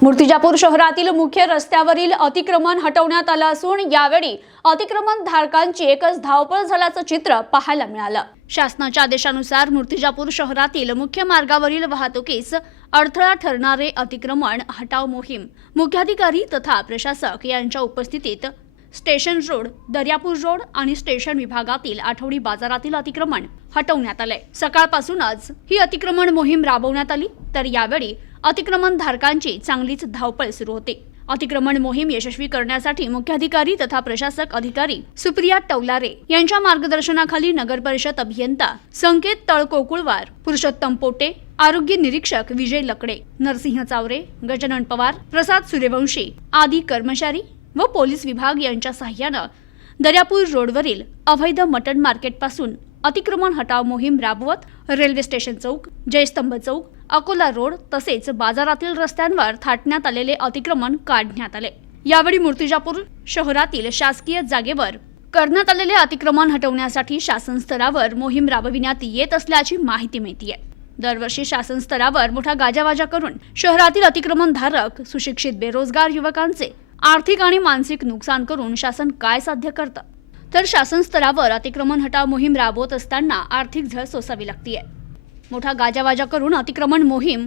मूर्तिजापूर शहरातील मुख्य रस्त्यावरील अतिक्रमण हटवण्यात आलं असून यावेळी अतिक्रमण धारकांची एकच धावपळ झाल्याचं चित्र पाहायला मिळालं. शासनाच्या आदेशानुसार मूर्तिजापूर शहरातील मुख्य मार्गावरील वाहतुकीस अडथळा ठरणारे अतिक्रमण हटाव मोहीम मुख्याधिकारी तथा प्रशासक यांच्या उपस्थितीत स्टेशन रोड दर्यापूर रोड आणि स्टेशन विभागातील आठवडी बाजारातील अतिक्रमण हटवण्यात आले सकाळपासूनच ही अतिक्रमण मोहीम राबवण्यात आली तर यावेळी अतिक्रमण धारकांची चांगलीच धावपळ सुरू होती. अतिक्रमण मोहीम यशस्वी करण्यासाठी मुख्याधिकारी तथा प्रशासक अधिकारी सुप्रिया टवलारे यांच्या मार्गदर्शनाखाली नगर परिषद अभियंता संकेत तळकोकुळवार पुरुषोत्तम पोटे आरोग्य निरीक्षक विजय लकडे नरसिंह चावरे गजानन पवार प्रसाद सूर्यवंशी आदी कर्मचारी व पोलीस विभाग यांच्या सहाय्यानं दर्यापूर रोडवरील अवैध मटण मार्केटपासून अतिक्रमण हटाव मोहीम राबवत रेल्वे स्टेशन चौक जयस्तंभ चौक अकोला रोड तसेच बाजारातील रस्त्यांवर थाटण्यात आलेले अतिक्रमण काढण्यात आले. यावेळी मूर्तिजापूर शहरातील शासकीय जागेवर करण्यात आलेले अतिक्रमण हटवण्यासाठी शासन स्तरावर मोहीम राबविण्यात येत असल्याची माहिती मिळतीये. दरवर्षी शासन स्तरावर मोठा गाजावाजा करून शहरातील अतिक्रमणधारक सुशिक्षित बेरोजगार युवकांचे आर्थिक आणि मानसिक नुकसान करून शासन काय साध्य करतं? तर शासन स्तरावर अतिक्रमण हटाव मोहीम राबवत असताना आर्थिक झळ सोसावी लागतीये. मोठा गाजावाजा करून अतिक्रमण मोहीम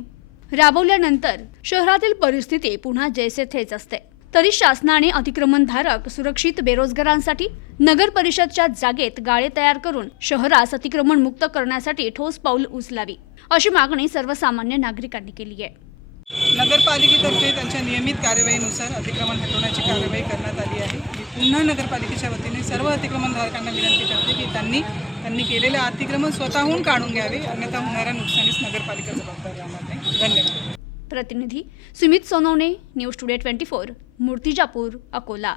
राबवल्यानंतर शहरातील परिस्थिती पुन्हा जैसे थेच असते. तरी शासनाने अतिक्रमणधारक सुरक्षित बेरोजगारांसाठी नगर परिषदच्या जागेत गाळे तयार करून शहरास अतिक्रमण मुक्त करण्यासाठी ठोस पाऊल उचलावी अशी मागणी सर्वसामान्य नागरिकांनी केली आहे नगरपालिकेतर्फे त्यांच्या नियमित कार्यवाहीनुसार अतिक्रमण हटवण्याची कार्यवाही करण्यात आली आहे. पुन्हा नगरपालिकेच्या वतीने सर्व अतिक्रमणधारकांना विनंती करते की त्यांनी त्यांनी केलेले अतिक्रमण स्वतःहून काढून घ्यावे. अन्यथा होणाऱ्या नुकसानीस नगरपालिका जबाबदार राहणार नाही. धन्यवाद. प्रतिनिधी Sumit Sonawane news today twenty four Murtijapur Akola.